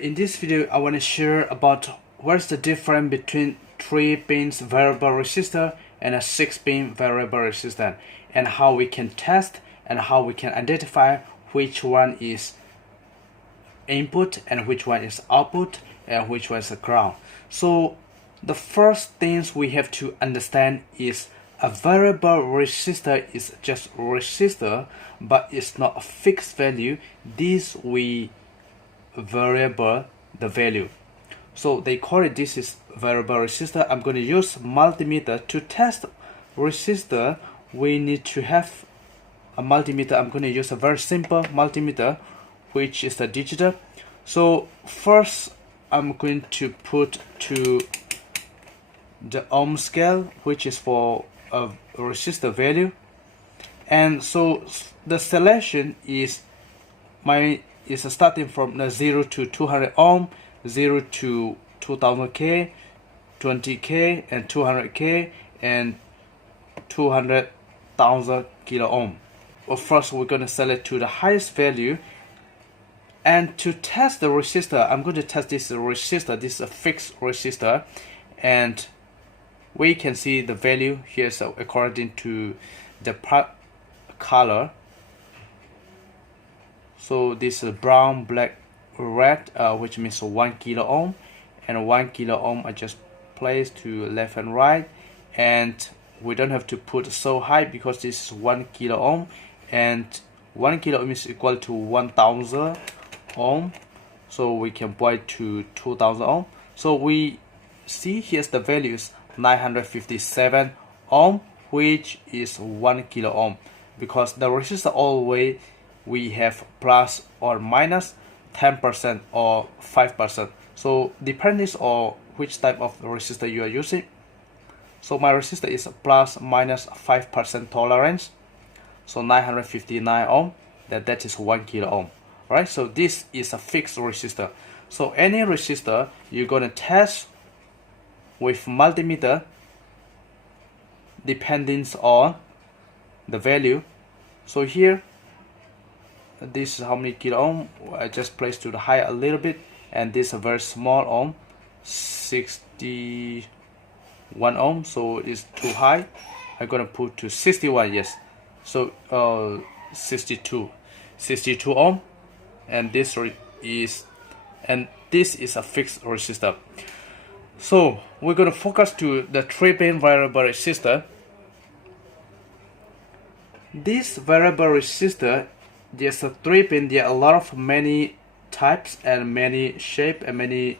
In this video, I want to share about what's the difference between 3-pin variable resistor and a 6-pin variable resistor, and how we can test and how we can identify which one is input and which one is output and which one is the ground. So the first things we have to understand is a variable resistor is just resistor, but it's not a fixed value. This we variable the value, so they call it this is variable resistor. I'm going to use multimeter to test resistor. We need to have a multimeter. I'm going to use a very simple multimeter, which is the digital. So first I'm going to put to the ohm scale, which is for a resistor value, and so the selection is starting from the 0 to 200 ohm, 0 to 2000k, 20k, and 200k, and 200,000 kilo ohm. Well, first we're going to select to the highest value, and to test the resistor, I'm going to test this resistor. This is a fixed resistor, and we can see the value here. So according to the color, so this is brown, black, red, which means 1 kilo ohm, and 1 kilo ohm I just place to left and right, and we don't have to put so high because this is 1 kilo ohm, and 1 kilo ohm is equal to 1000 ohm, so we can point to 2000 ohm. So we see here's the values 957 ohm, which is 1 kilo ohm, because the resistor always we have plus or minus 10% or 5%. So depending on which type of resistor you are using. So my resistor is plus minus 5% tolerance. So 959 ohm, that is 1 kilo ohm. Right? So this is a fixed resistor. So any resistor you're gonna test with multimeter depending on the value. So here, this is how many kilo ohm. I just placed to the high a little bit, and this is a very small ohm, 61 ohm, so it's too high. I'm gonna put to 61. Yes, so 62 ohm, and this is a fixed resistor. So we're gonna focus to the 3-pin variable resistor. This variable resistor, there's a 3-pin. There are a lot of many types and many shape and many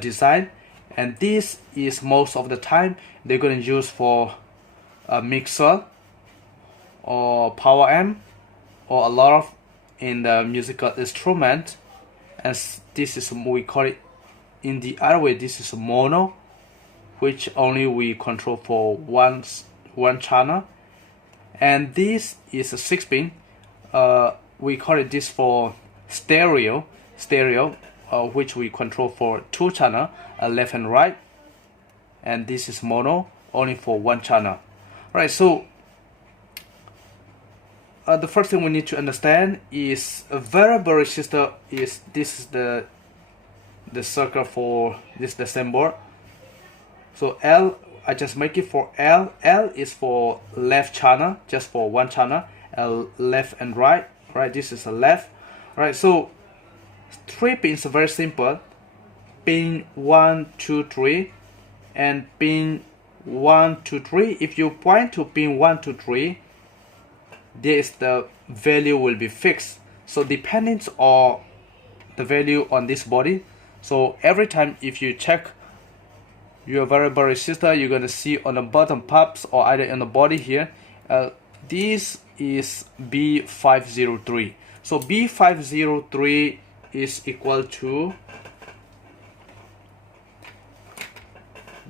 design, and this is most of the time they're going to use for a mixer or power amp, or a lot of in the musical instrument. And this is, we call it in the other way, this is mono, which only we control for one channel. And this is a 6-pin. We call it this for stereo, which we control for 2 channel, left and right. And this is mono, only for 1 channel. Right. So the first thing we need to understand is a variable resistor is this is the circle for this, the symbol. So L, I just make it for L. L is for left channel, just for 1 channel, left and right. Right, this is a left. Right, so 3 pins are very simple. Pin 1, 2, 3, and pin 1, 2, 3. If you point to pin 1, 2, 3, this the value will be fixed. So depending on the value on this body. So every time if you check your variable resistor, you're gonna see on the bottom pops or either in the body here. This is B503. So B503 is equal to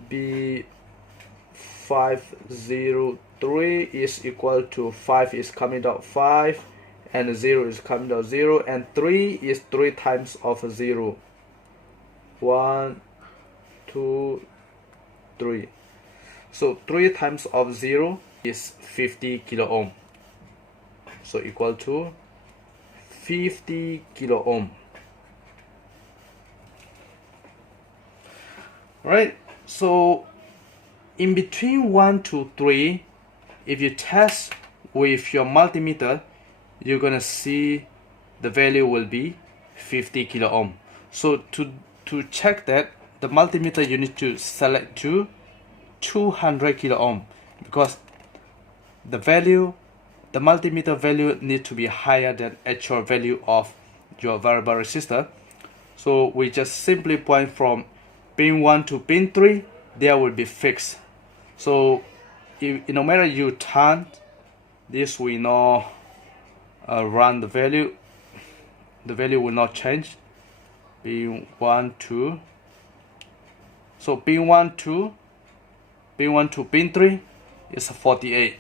B503 is equal to 5 is coming out 5, and 0 is coming out 0, and 3 is 3 times of 0. 1, 2, 3. So 3 times of 0 is 50 kilo ohm. So equal to 50 kilo ohm. right? So in between 1 to 3, if you test with your multimeter, you're gonna see the value will be 50 kilo ohm. So to check that, the multimeter you need to select to 200 kilo ohm, because the multimeter value need to be higher than actual value of your variable resistor. So we just simply point from pin 1 to pin 3, there will be fixed. So no matter you turn this, we know run the value will not change. Pin 1 to, so pin 1 to pin 3 is 48.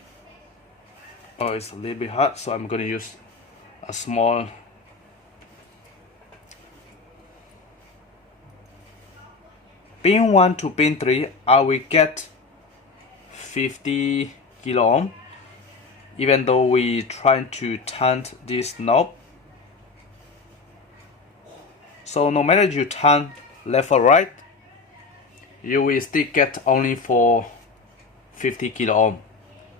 Oh, it's a little bit hard, so I'm going to use a small. Pin 1 to pin 3, I will get 50 kilo ohm, even though we trying to turn this knob. So no matter you turn left or right, you will still get only for 50 kilo ohm.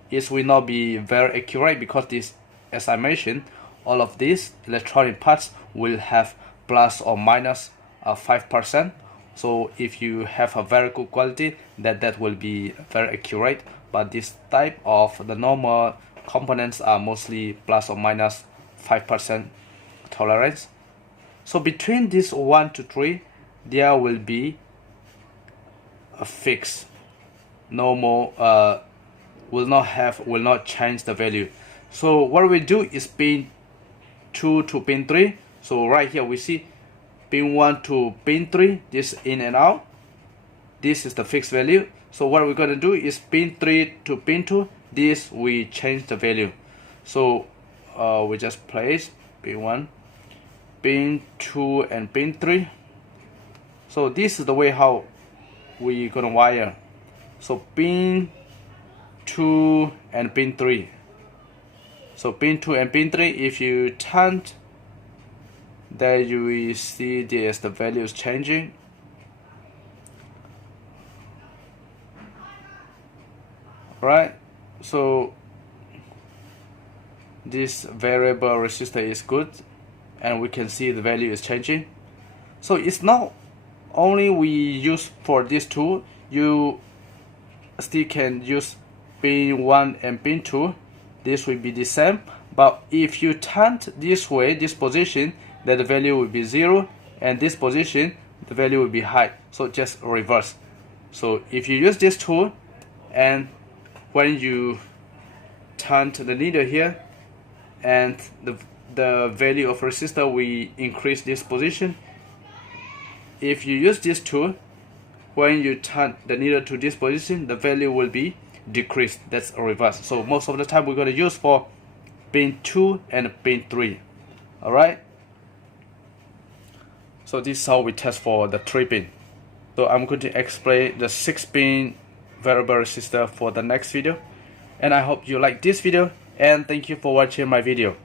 It will not be very accurate, because this, as I mentioned, all of these electronic parts will have plus or minus 5%. So if you have a very good quality, that will be very accurate. But this type of the normal components are mostly plus or minus 5% tolerance. So between this 1 to 3, there will be a fix. No more will not change the value. So what we do is pin 2 to pin 3. So right here we see pin 1 to pin 3, this in and out, this is the fixed value. So what we're going to do is pin 3 to pin 2, this we change the value. So we just place pin 1, pin 2 and pin 3. So this is the way how we gonna wire. So pin 2 and pin 3. So pin 2 and pin 3, if you turn, there you will see there's the values changing. Right, so this variable resistor is good, and we can see the value is changing. So it's not only we use for this tool, you still can use pin 1 and pin 2. This will be the same, but if you turn this way, this position, then the value will be 0, and this position, the value will be high. So just reverse. So if you use this tool, and when you turn the needle here, and the value of resistor we increase this position. If you use this tool, when you turn the needle to this position, the value will be decreased. That's a reverse. So most of the time we're going to use for pin 2 and pin 3. Alright, so this is how we test for the 3 pin. So I'm going to explain the 6 pin variable resistor for the next video, and I hope you like this video, and thank you for watching my video.